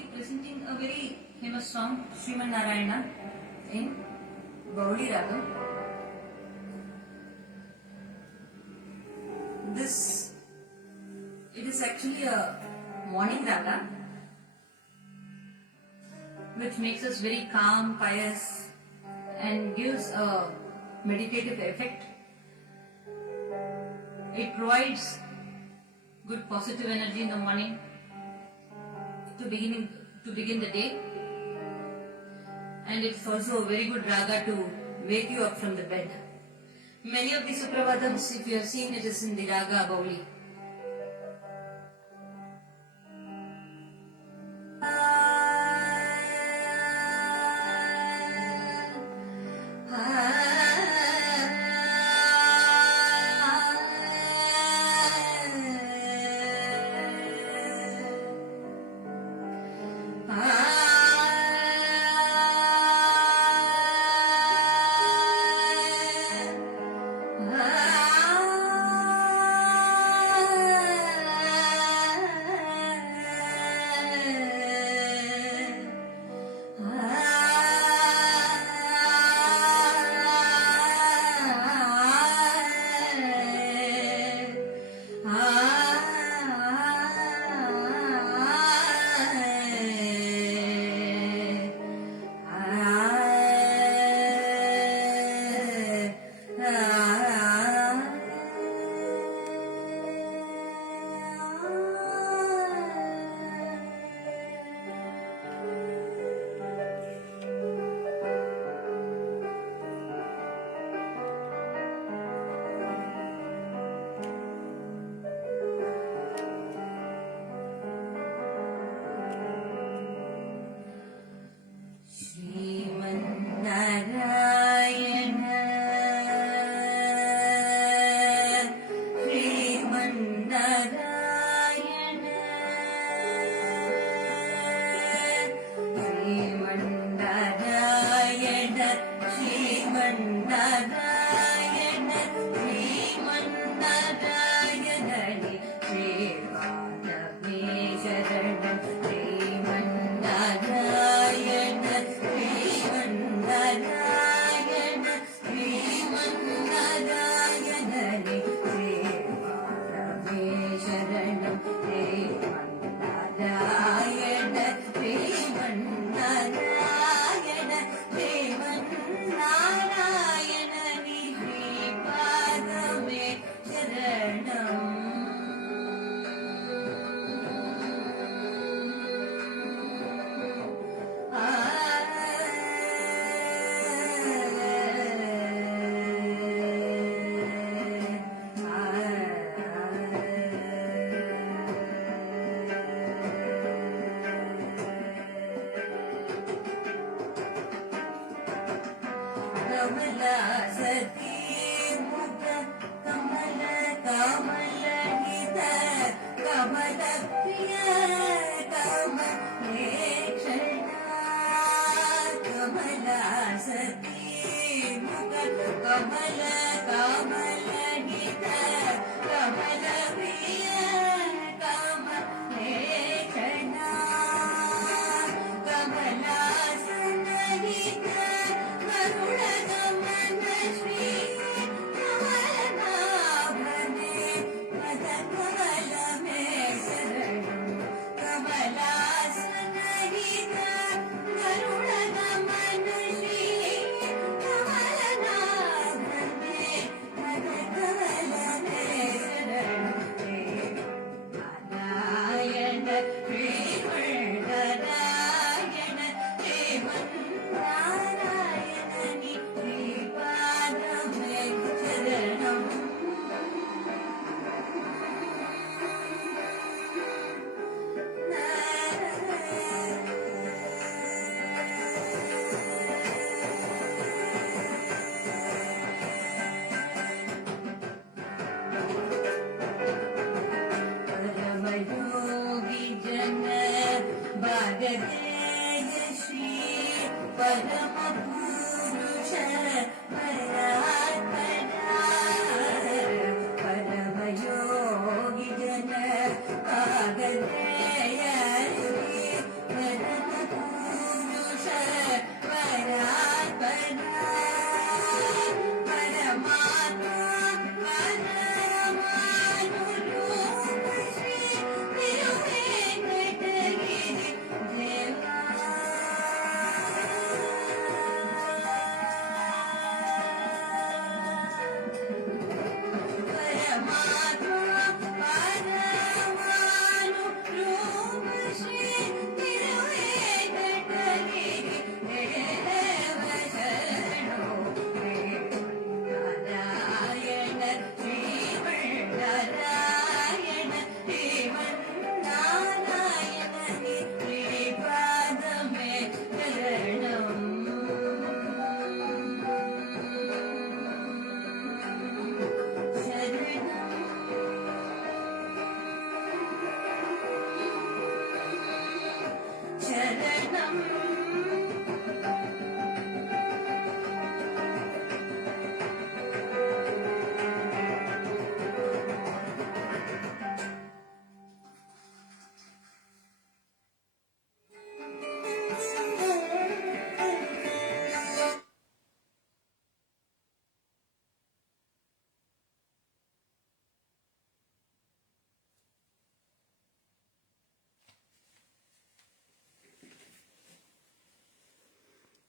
be presenting a very famous song, Shri Narayana, in Gaudi Raga. It is actually a morning raga, which makes us very calm, pious, and gives a meditative effect. It provides good positive energy in the morning to begin the day, and it's also a very good raga to wake you up from the bed. Many of these Suprabhatams, if you have seen, it is in the raga Bauli.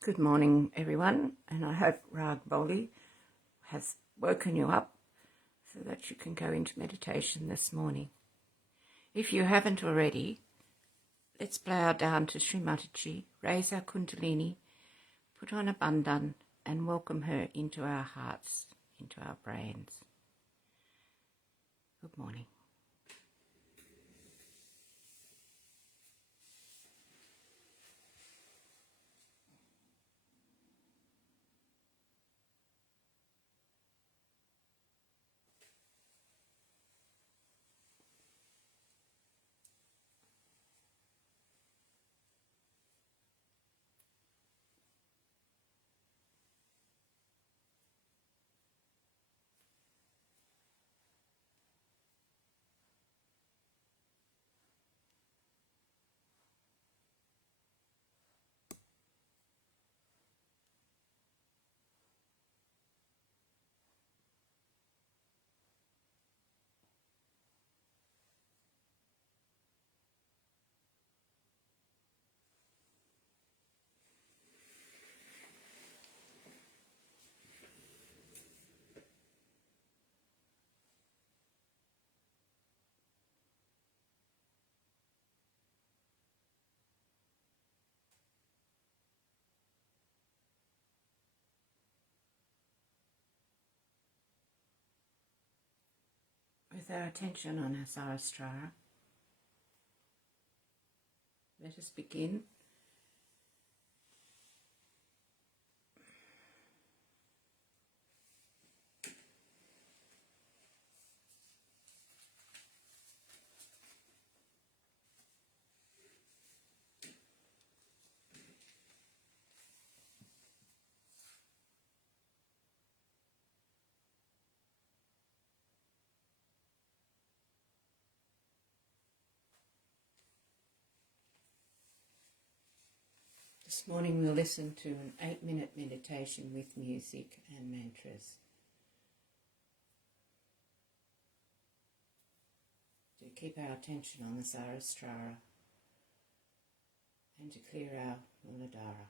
Good morning, everyone, and I hope Rag Boli has woken you up so that you can go into meditation this morning. If you haven't already, let's bow down to Shri Mataji, raise our Kundalini, put on a bandhan, and welcome her into our hearts, into our brains. Good morning. With our attention on our Sahasrara, let us begin. This morning we'll listen to an 8-minute meditation with music and mantras. To keep our attention on the Sahasrara and to clear our Muladhara.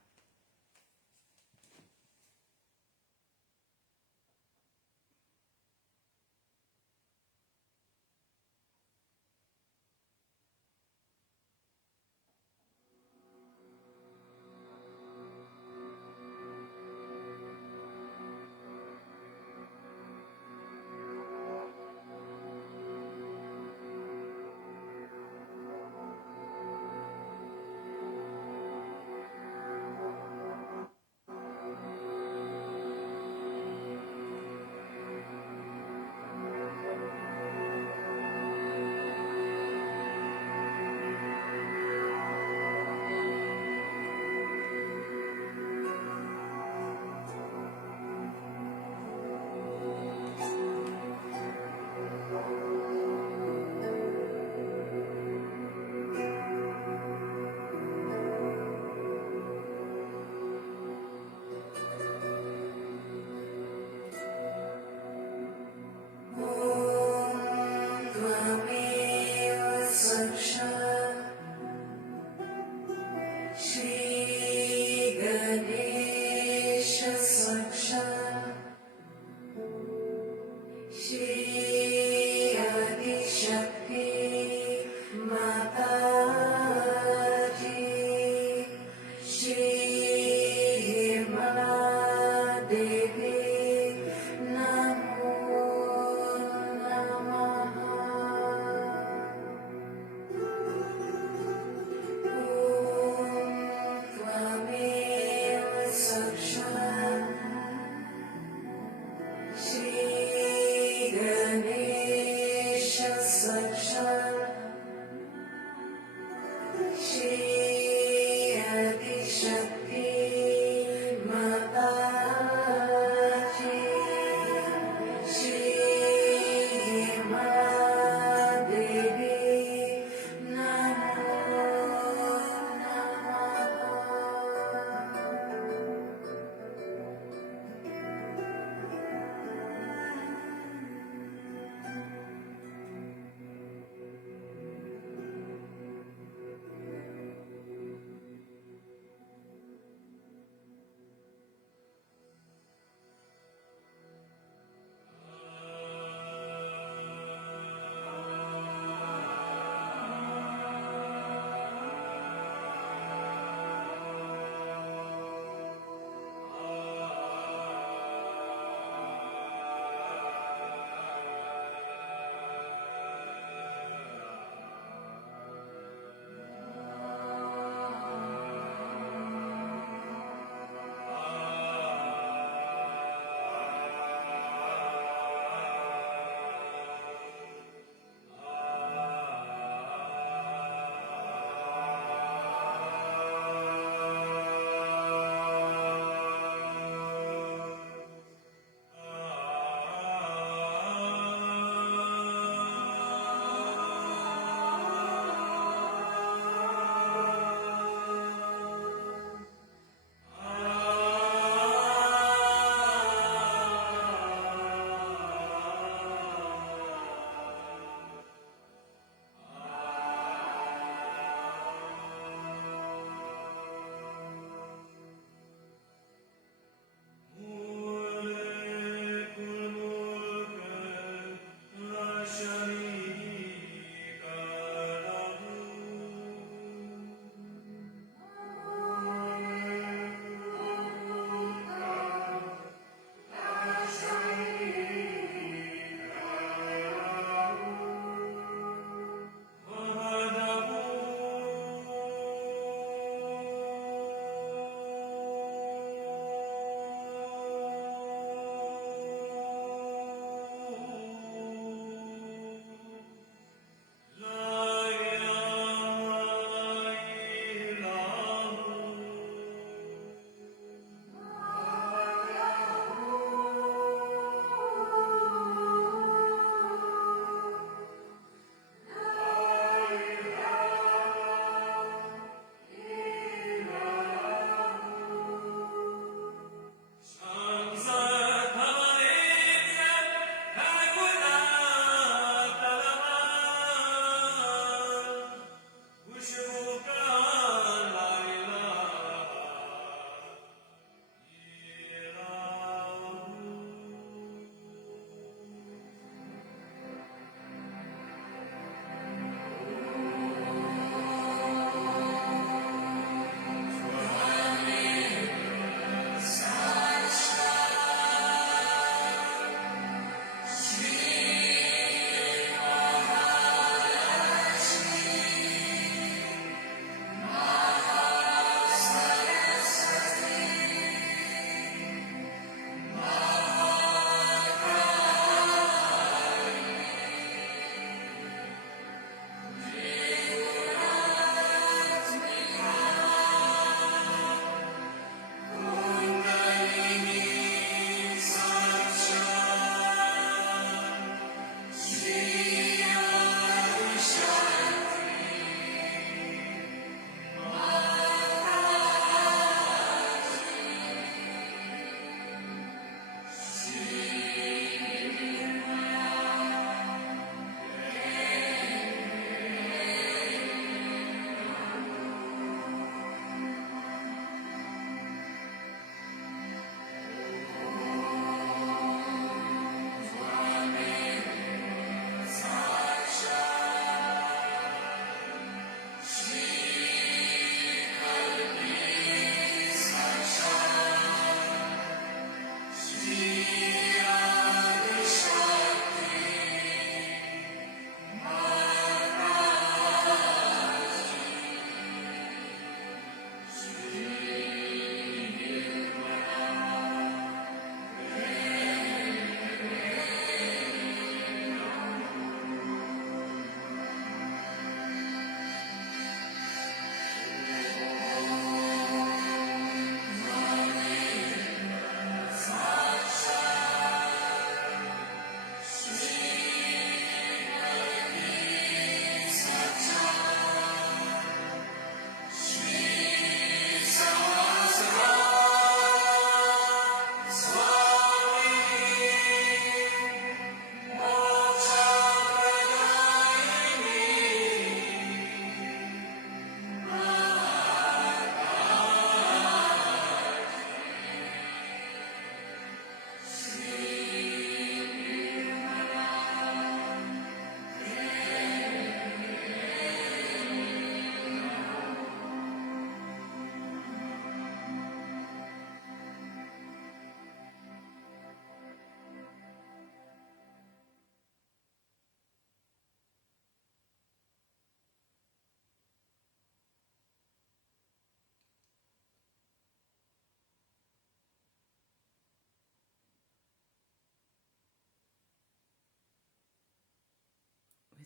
Shri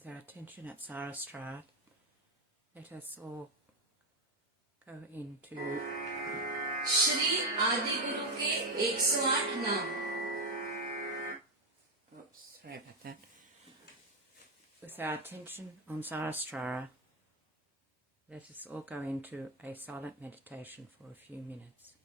With our attention at Sarastra, let us all go into Shri आदि गुरु के 108 नाम. oops, sorry about that. With our attention on Sarastra, let us all go into a silent meditation for a few minutes.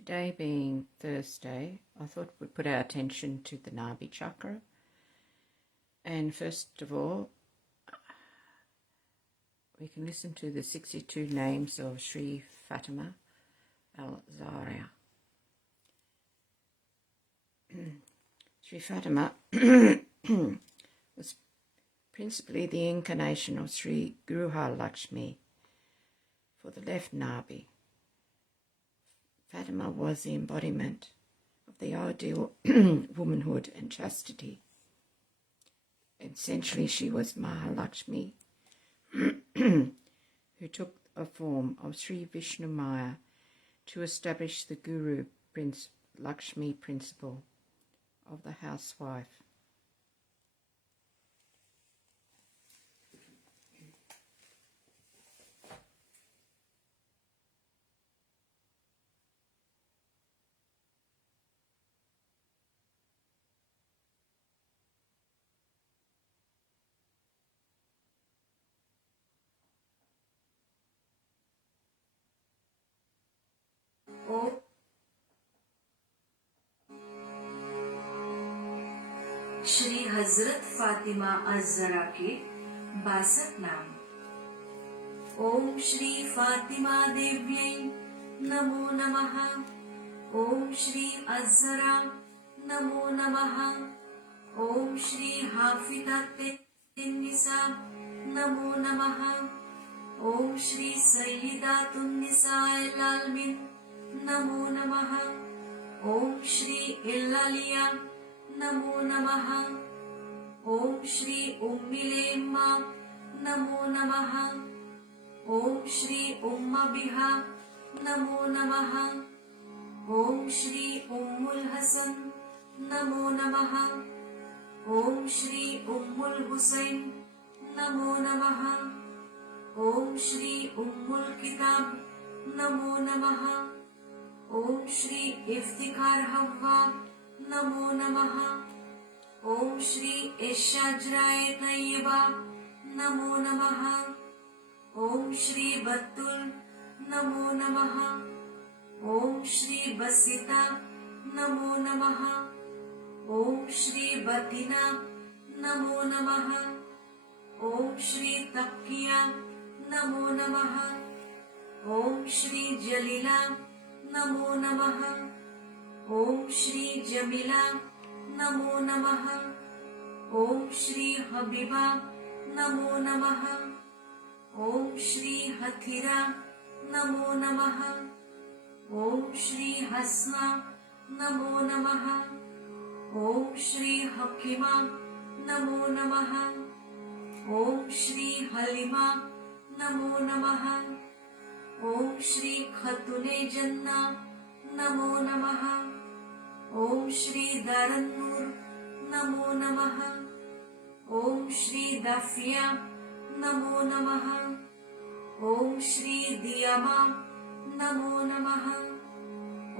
Today being Thursday, I thought we'd put our attention to the Nabhi chakra. And first of all, we can listen to the 62 names of Shri Fatima al-Zahra. Shri Fatima was principally the incarnation of Sri Gruha Lakshmi for the left Nabhi. Fatima was the embodiment of the ideal womanhood and chastity. Essentially, she was Mahalakshmi, who took a form of Sri Vishnu Maya to establish the Guru Lakshmi principle of the housewife. ओ श्री हजरत फातिमा अज़हरा के 62 नाम। ओम श्री फातिमा देव्यै नमो नमः। ओम श्री अज़हरा नमो नमः। ओम श्री हाफिज़ातिन्निसा नमो नमः। ओम श्री सय्यिदातुन्निसाइल आलमीन नमो नमः। ओम श्री इल्लालिया नमो नमः। ओम श्री उम्मिलेम्मा नमो नमः। ओम श्री उम्मबिहा नमो नमः। ओम श्री उम्मुल हसन नमो नमः। ओम श्री उम्मुल हुसैन नमो नमः। ओम श्री उम्मुल किताब नमो नमः। ओम श्री इफ्तिखार हव्वा नमो नमः। ओम श्री इशाजराए तैयबा नमो नमः। ओम श्री बत्तुल नमो नमः। ओम श्री बसिता नमो नमः। ओम श्री बतिना नमो नमः। ओम श्री तकिया नमो नमः। ओम श्री जलीला नमो नमः। ओम श्री जमीला नमो नमः। ओम श्री हबीबा नमो नमः। ओम श्री हथीरा नमो नमः। ओम श्री हस्ना नमो नमः। ओम श्री हकीमा नमो नमः। ओम श्री हलीमा नमो नमः। ओम श्री खतुने जन्ना नमो नमः। ओम श्री दारन्नूर नमो नमः। ओम श्री दाफिया नमो नमः। ओम श्री दियामा नमो नमः।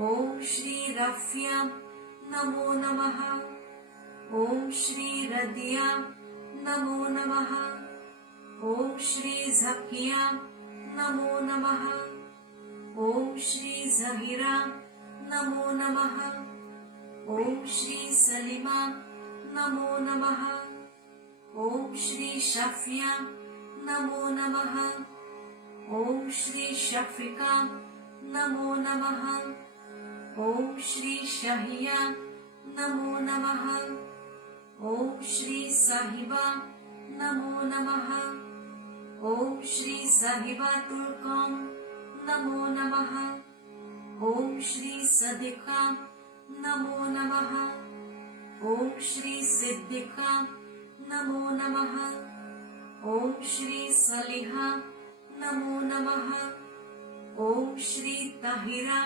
ओम श्री रफिया नमो नमः। ओम श्री रदिया नमो नमः। ओम श्री झकिया नमो नमः। ओम श्री जहीरा नमो नमः। ओम श्री सलीमा नमो नमः। ओम श्री शफिया नमो नमः। ओम श्री शफिका नमो नमः। ओम श्री शहिया नमो नमः। ओम श्री साहिबा नमो नमः। ओम श्री साहिबातुल कौम नमो नमः। ओम श्री सदिका नमो नमः। ओम श्री सिद्दिका नमो नमः। ओम श्री सलिहा नमो नमः। ओम श्री ताहिरा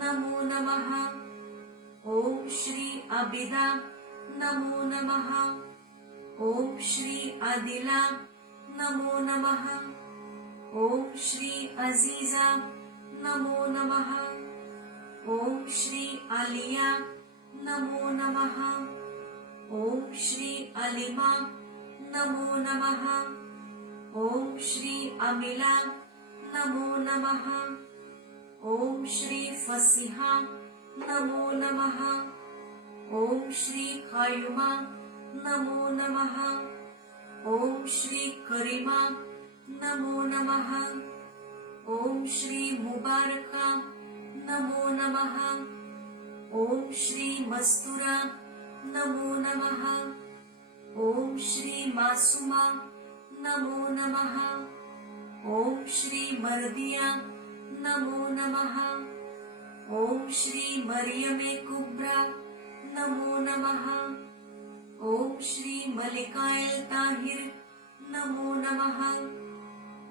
नमो नमः। ओम श्री अबिदा नमो नमः। ओम श्री आदिला नमो नमः। ओम श्री अजीजा नमो नमः। ओम श्री आलिया नमो नमः। ओम श्री अलीमा नमो नमः। ओम श्री अमिला नमो नमः। ओम श्री फसीहा नमो नमः। ओम श्री कायुमा नमो नमः। ओम श्री करीमा नमो नमः। ओम श्री मुबारका नमो नमः। ओम श्री मस्तूरा नमो नमः। ओम श्री मासूमा नमो नमः। ओम श्री मर्दिया नमो नमः। ओम श्री मरियमे कुब्रा नमो नमः। ओम श्री मलिकायल ताहिर नमो नमः।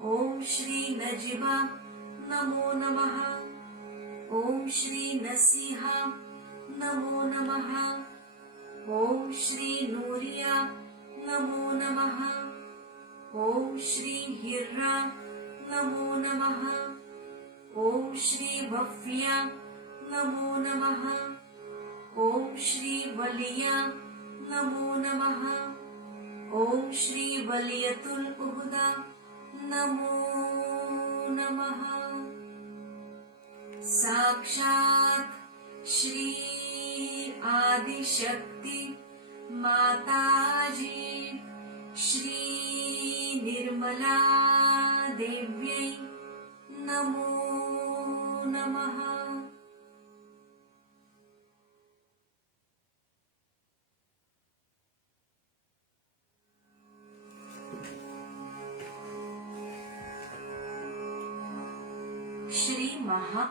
ॐ श्री नजिमा नमो नमः। ॐ श्री नसीहा नमो नमः। ॐ श्री नूरिया नमो नमः। ॐ श्री हिर्रा नमो नमः। ॐ श्री वफिया नमो नमः। ॐ श्री वलिया नमो नमः। ॐ श्री वलियतुल उहुदा नमो नमः। साक्षात् श्री आदिशक्ति माताजी श्री निर्मला देव्यै नमो नमः। श्री महा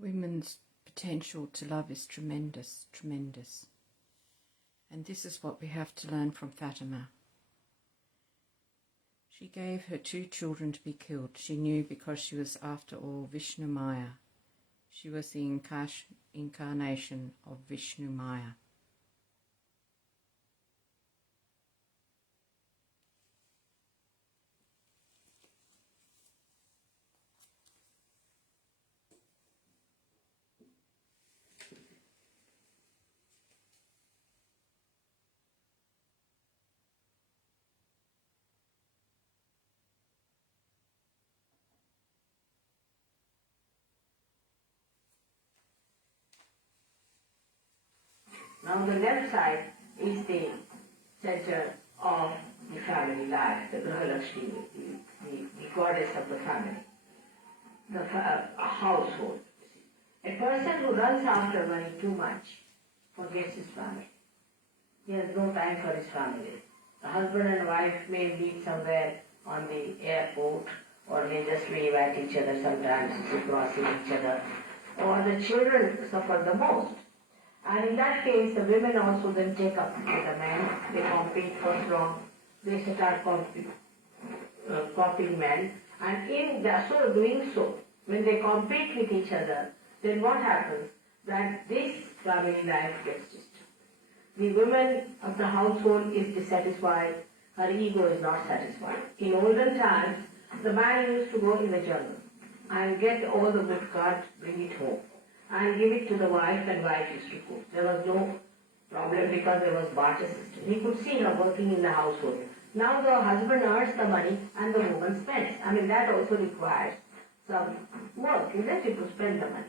Women's potential to love is tremendous, tremendous. And this is what we have to learn from Fatima. She gave her 2 children to be killed. She knew because she was, after all, Vishnu Maya. She was the incarnation of Vishnu Maya. Now the left side is the center of the family life, the Grahalakshmi, the goddess of the family, the household. A person who runs after money too much forgets his family. He has no time for his family. The husband and wife may meet somewhere on the airport, or they just wave at each other sometimes, crossing each other, or the children suffer the most. And in that case, the women also then take up with the men. They compete for strong. They start copying men. And in so doing so, when they compete with each other, then what happens? That this family life gets disturbed. The woman of the household is dissatisfied. Her ego is not satisfied. In olden times, the man used to go in the jungle and get all the wood cut, bring it home, and give it to the wife, and wife used to cook. There was no problem because there was barter system. He could see her working in the household. Now the husband earns the money and the woman spends. I mean, that also requires some work, isn't it, to spend the money.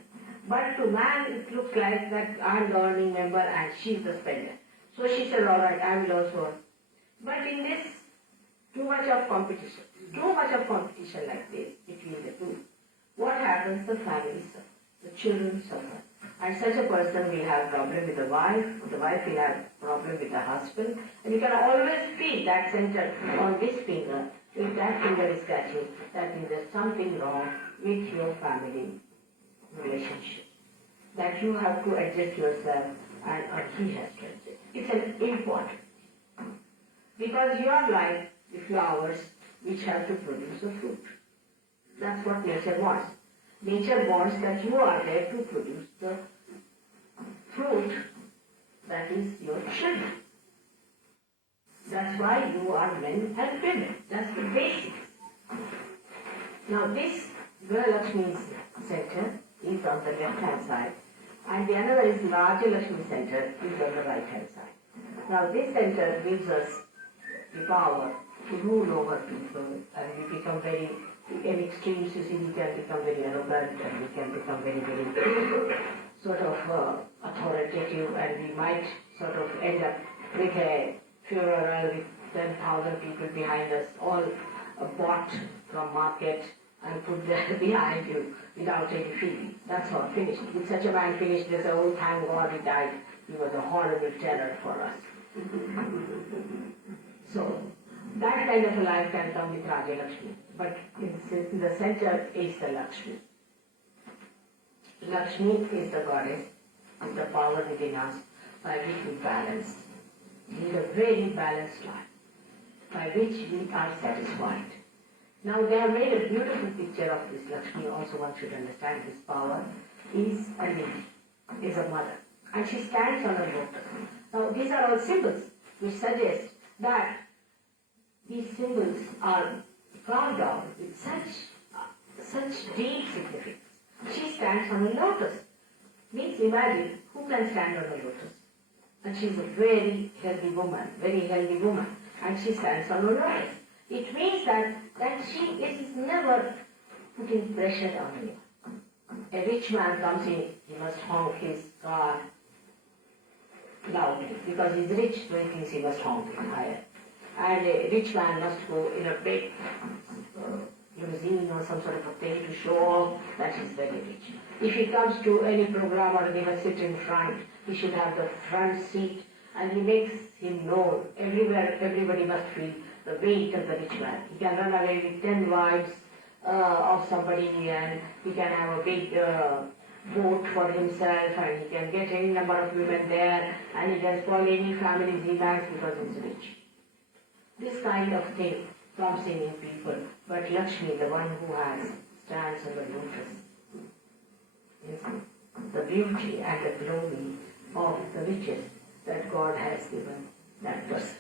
But to man, it looks like that I'm the earning member and she's the spender. So she said, all right, I will also earn. But in this, too much of competition like this between the two, what happens? The family suffers. The children suffer. And such a person will have problem with the wife will have problem with the husband, and you can always feel that center on this finger. If that finger is catching, that means there's something wrong with your family relationship. That you have to adjust yourself, and he has to adjust. It's an important. Because your life, the flowers, which have to produce a fruit. That's what nature wants. Nature wants that you are there to produce the fruit that is your children. That's why you are men and women. That's the basics. Now this Grahalakshmi's center is on the left hand side, and the other is Raja Lakshmi center is on the right hand side. Now this center gives us the power to rule over people, and we become very, in extremes, you see, we can become very arrogant, and we can become very, very sort of authoritative, and we might sort of end up with a funeral with 10,000 people behind us, all bought from market and put there behind you without any feeling. That's all finished. With such a man finished, they say, oh, thank God he died. He was a horrible terror for us. So, that kind of a life can come with Raja Lakshmi. But in the center is the Lakshmi. Lakshmi is the goddess, is the power within us by which we balance, lead a very balanced life, by which we are satisfied. Now they have made a beautiful picture of this Lakshmi. Also one should understand this power is a lady, is a mother, and she stands on a lotus. Now these are all symbols which suggest that these symbols are carved out with such deep significance. She stands on a lotus. Means imagine who can stand on a lotus. And she is a very healthy woman, and she stands on a lotus. It means that she is never putting pressure on you. A rich man comes in, he must honk his car loudly because he's rich, so he thinks he must honk it higher. And a rich man must go in a big limousine or some sort of a thing to show off that he's very rich. If he comes to any program or he must sit in front, he should have the front seat, and he makes him known everywhere. Everybody must feel the weight of the rich man. He can run away with 10 wives of somebody, and he can have a big boat for himself, and he can get any number of women there, and he can spoil any family's image because he's rich. This kind of thing comes in people, but Lakshmi, the one who stands on the lotus, is the beauty and the glory of the riches that God has given that person.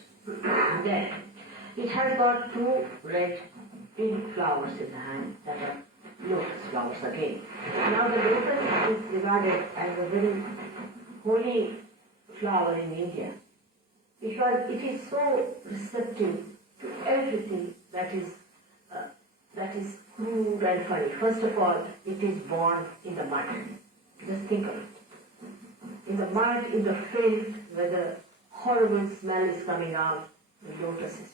Then, it has got 2 red pink flowers in the hand that are lotus flowers again. Now the lotus is regarded as a very holy flower in India because it is so receptive to everything that is crude and funny. First of all, it is born in the mud. Just think of it. In the mud, in the filth, where the horrible smell is coming out, the lotus is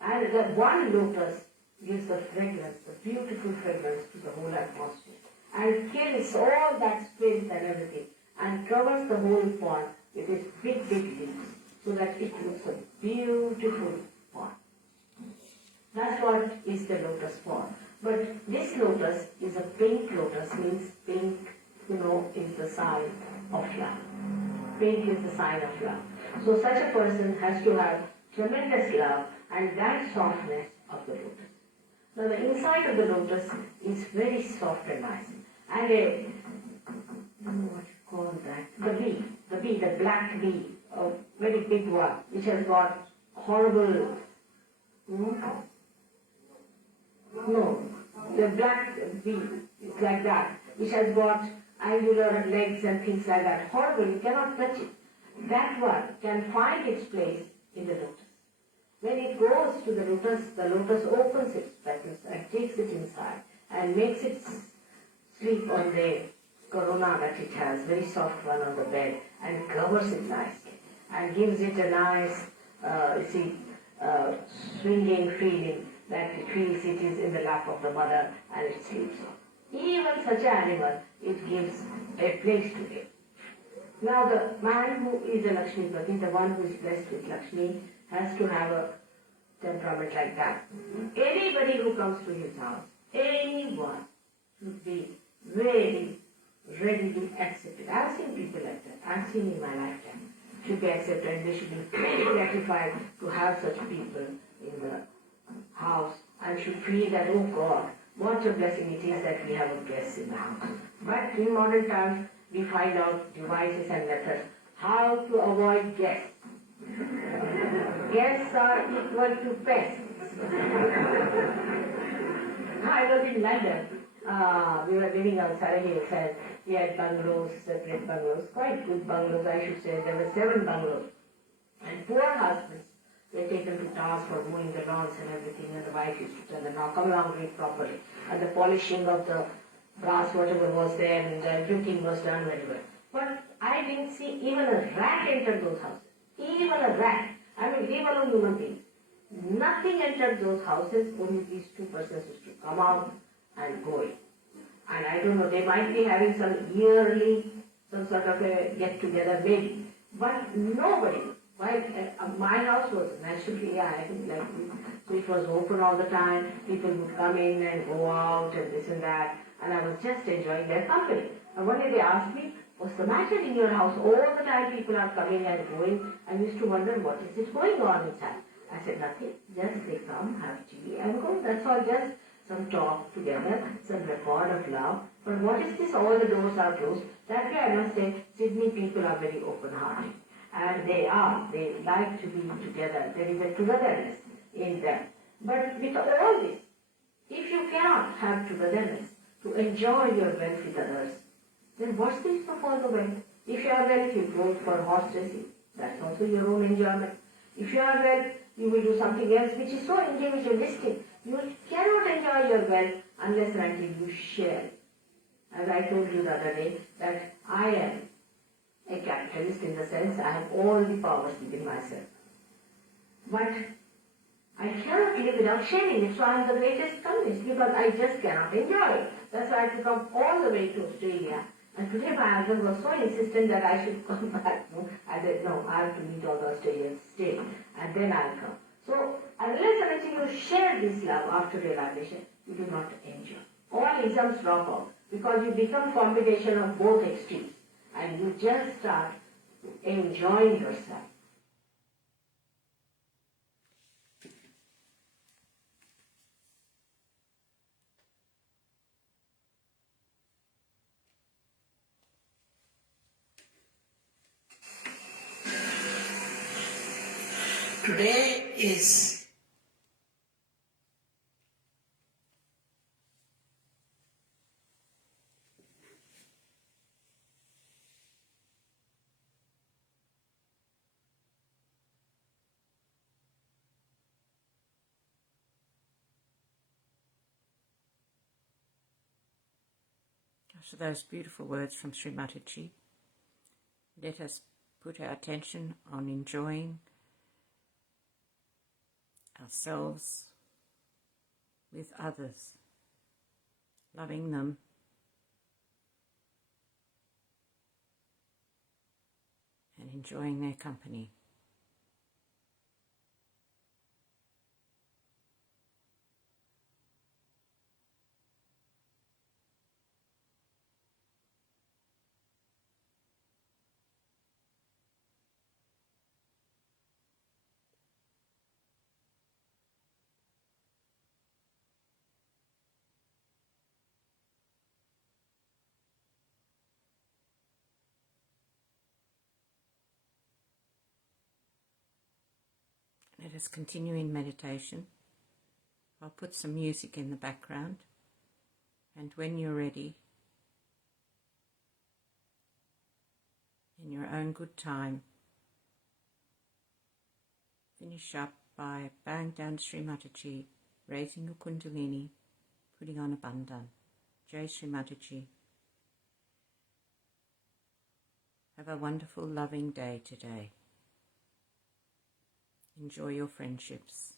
born. And the one lotus gives the fragrance, the beautiful fragrance to the whole atmosphere, and kills all that filth and everything, and covers the whole pond with its big, big leaves, so that it looks a beautiful pond. That's what is the lotus for. But this lotus is a pink lotus, means pink, is the sign of love. Pink is the sign of love. So such a person has to have tremendous love and that softness of the lotus. Now the inside of the lotus is very soft and nice. And I don't know what you call that, the black bee, a very big one, which has got horrible, the black bee is like that, which has got angular legs and things like that. Horrible, you cannot touch it. That one can find its place in the lotus. When it goes to the lotus opens its petals and takes it inside and makes it sleep on the corona that it has, very soft one on the bed, and covers it nicely and gives it a nice, swinging feeling that it feels it is in the lap of the mother and it sleeps on. Even such an animal, it gives a place to live. Now the man who is a Lakshmipati, the one who is blessed with Lakshmi, has to have a temperament like that. Anybody who comes to his house, anyone, should be very ready to accept it. I've seen people like that. I've seen in my lifetime. Should be accepted, and they should be very gratified to have such people in the house, and should feel that, oh God, what a blessing it is that we have a guest in the house. But in modern times, we find out devices and methods how to avoid guests. Guests are equal to pests. I was in London. We were living on Surrey Hills, and we had bungalows, separate bungalows, quite good bungalows, I should say. There were 7 bungalows. And poor husbands were taken to task for mowing the lawns and everything, and the wife used to tell them, now come along, do it properly. And the polishing of the brass, whatever was there, and everything was done very well. But I didn't see even a rat enter those houses. Even a rat. I mean, leave alone human beings. Nothing entered those houses, only these 2 persons used to come out and go in. And I don't know, they might be having some yearly, some sort of a get-together maybe. But nobody. While my house was naturally, I think like this. So it was open all the time. People would come in and go out and this and that. and I was just enjoying their company. And one day they asked me, what's the matter in your house? All the time people are coming and going. I used to wonder what is it going on inside. I said, nothing, just they come, have tea and go. That's all, just some talk together, some record of love. But what is this? All the doors are closed. That way I must say, Sydney people are very open-hearted. And they like to be together. There is a togetherness in them. But with all this, if you cannot have togetherness to enjoy your wealth with others, then what's the use of all the wealth? If you are wealth, you go for horse racing. That's also your own enjoyment. If you are wealth, you will do something else which is so individualistic. You cannot enjoy your wealth unless and until you share. As I told you the other day, that I am a capitalist in the sense I have all the powers within myself. But I cannot live without sharing it, so I am the greatest communist because I just cannot enjoy it. That's why I had to come all the way to Australia. And today my husband was so insistent that I should come back. I said, no, I have to meet all the Australians, stay, and then I'll come. So unless and until you share this love after realization, you do not enjoy. All isms drop out because you become combination of both extremes and you just start enjoying yourself. Today is After those beautiful words from Shri Mataji, let us put our attention on enjoying ourselves with others, loving them, and enjoying their company. Let us continue in meditation. I'll put some music in the background, and when you're ready, in your own good time, finish up by bowing down to Shri Mataji, raising your kundalini, putting on a bandhan. Jai Shri Mataji. Have a wonderful, loving day today. Enjoy your friendships.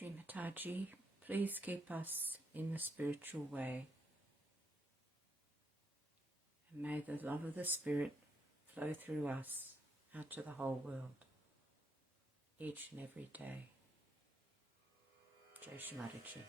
Shri Mataji, please keep us in the spiritual way, and may the love of the Spirit flow through us out to the whole world, each and every day. Jai Shri Mataji.